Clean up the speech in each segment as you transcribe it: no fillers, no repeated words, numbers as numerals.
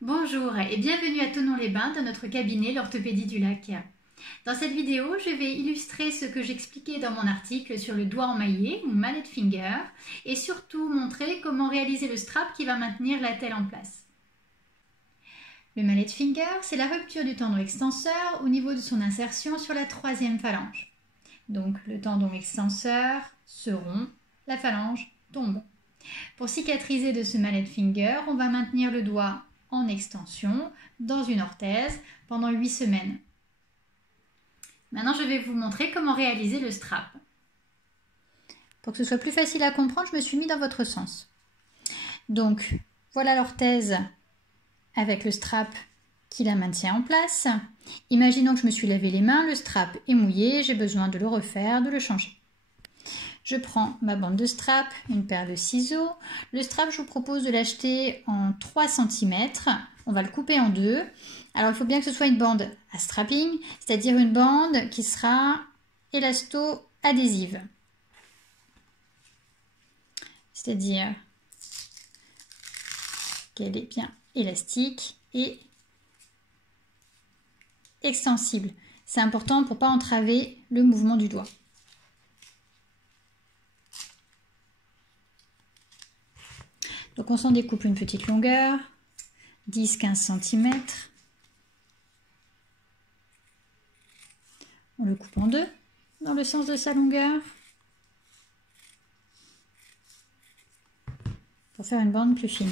Bonjour et bienvenue à Thonon-les-Bains dans notre cabinet l'orthopédie du lac. Dans cette vidéo, je vais illustrer ce que j'expliquais dans mon article sur le doigt emmaillé ou mallet finger et surtout montrer comment réaliser le strap qui va maintenir l'attelle en place. Le mallet finger, c'est la rupture du tendon extenseur au niveau de son insertion sur la troisième phalange. Donc le tendon extenseur se rompt, la phalange tombe. Pour cicatriser de ce mallet finger, on va maintenir le doigt en extension dans une orthèse pendant 8 semaines. Maintenant, je vais vous montrer comment réaliser le strap. Pour que ce soit plus facile à comprendre, je me suis mis dans votre sens. Donc, voilà l'orthèse avec le strap qui la maintient en place. Imaginons que je me suis lavé les mains, le strap est mouillé, j'ai besoin de le refaire, de le changer. Je prends ma bande de strap, une paire de ciseaux. Le strap, je vous propose de l'acheter en 3 cm. On va le couper en deux. Alors, il faut bien que ce soit une bande à strapping, c'est-à-dire une bande qui sera élasto-adhésive. C'est-à-dire qu'elle est bien élastique et extensible. C'est important pour ne pas entraver le mouvement du doigt. Donc on s'en découpe une petite longueur, 10-15 cm. On le coupe en deux dans le sens de sa longueur pour faire une bande plus fine.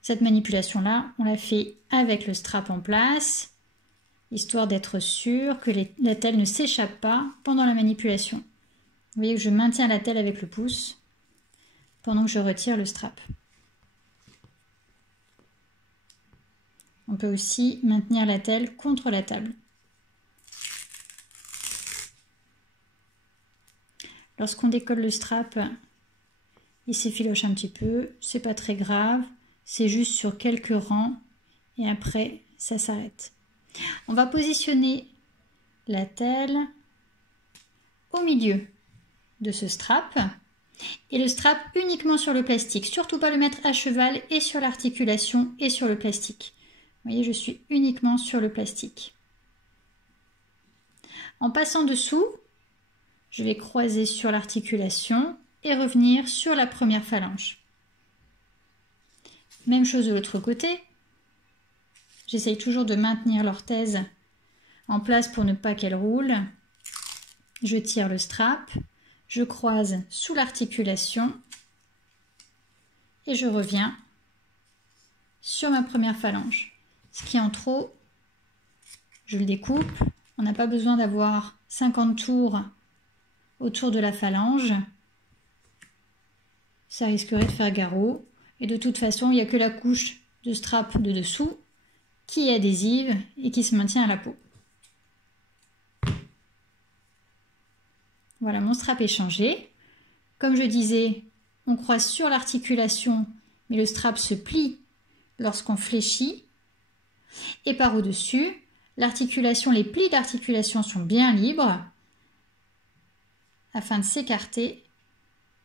Cette manipulation-là, on la fait avec le strap en place, histoire d'être sûr que l'attelle ne s'échappe pas pendant la manipulation. Vous voyez que je maintiens l'attelle avec le pouce pendant que je retire le strap. On peut aussi maintenir l'attelle contre la table. Lorsqu'on décolle le strap, il s'effiloche un petit peu, c'est pas très grave, c'est juste sur quelques rangs et après ça s'arrête. On va positionner l'attelle au milieu de ce strap. Et le strap uniquement sur le plastique, surtout pas le mettre à cheval et sur l'articulation et sur le plastique. Vous voyez, je suis uniquement sur le plastique. En passant dessous, je vais croiser sur l'articulation et revenir sur la première phalange. Même chose de l'autre côté. J'essaye toujours de maintenir l'orthèse en place pour ne pas qu'elle roule. Je tire le strap. Je croise sous l'articulation et je reviens sur ma première phalange. Ce qui est en trop, je le découpe. On n'a pas besoin d'avoir 50 tours autour de la phalange. Ça risquerait de faire garrot. Et de toute façon, il n'y a que la couche de strap de dessous qui est adhésive et qui se maintient à la peau. Voilà, mon strap est changé. Comme je disais, on croise sur l'articulation, mais le strap se plie lorsqu'on fléchit. Et par au-dessus, l'articulation, les plis d'articulation sont bien libres afin de s'écarter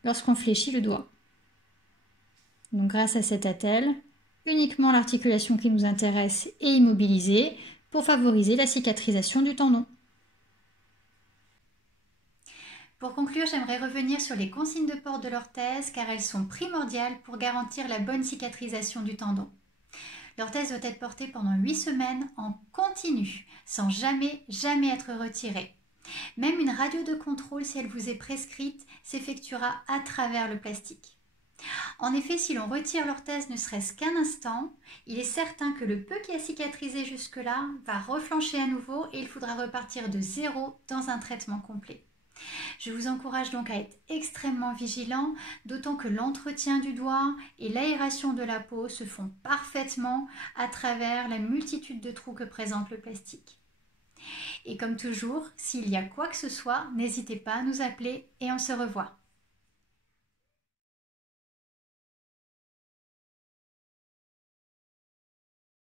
lorsqu'on fléchit le doigt. Donc grâce à cette attelle, uniquement l'articulation qui nous intéresse est immobilisée pour favoriser la cicatrisation du tendon. Pour conclure, j'aimerais revenir sur les consignes de port de l'orthèse car elles sont primordiales pour garantir la bonne cicatrisation du tendon. L'orthèse doit être portée pendant 8 semaines en continu, sans jamais être retirée. Même une radio de contrôle, si elle vous est prescrite, s'effectuera à travers le plastique. En effet, si l'on retire l'orthèse ne serait-ce qu'un instant, il est certain que le peu qui a cicatrisé jusque-là va reflancher à nouveau et il faudra repartir de zéro dans un traitement complet. Je vous encourage donc à être extrêmement vigilant, d'autant que l'entretien du doigt et l'aération de la peau se font parfaitement à travers la multitude de trous que présente le plastique. Et comme toujours, s'il y a quoi que ce soit, n'hésitez pas à nous appeler et on se revoit.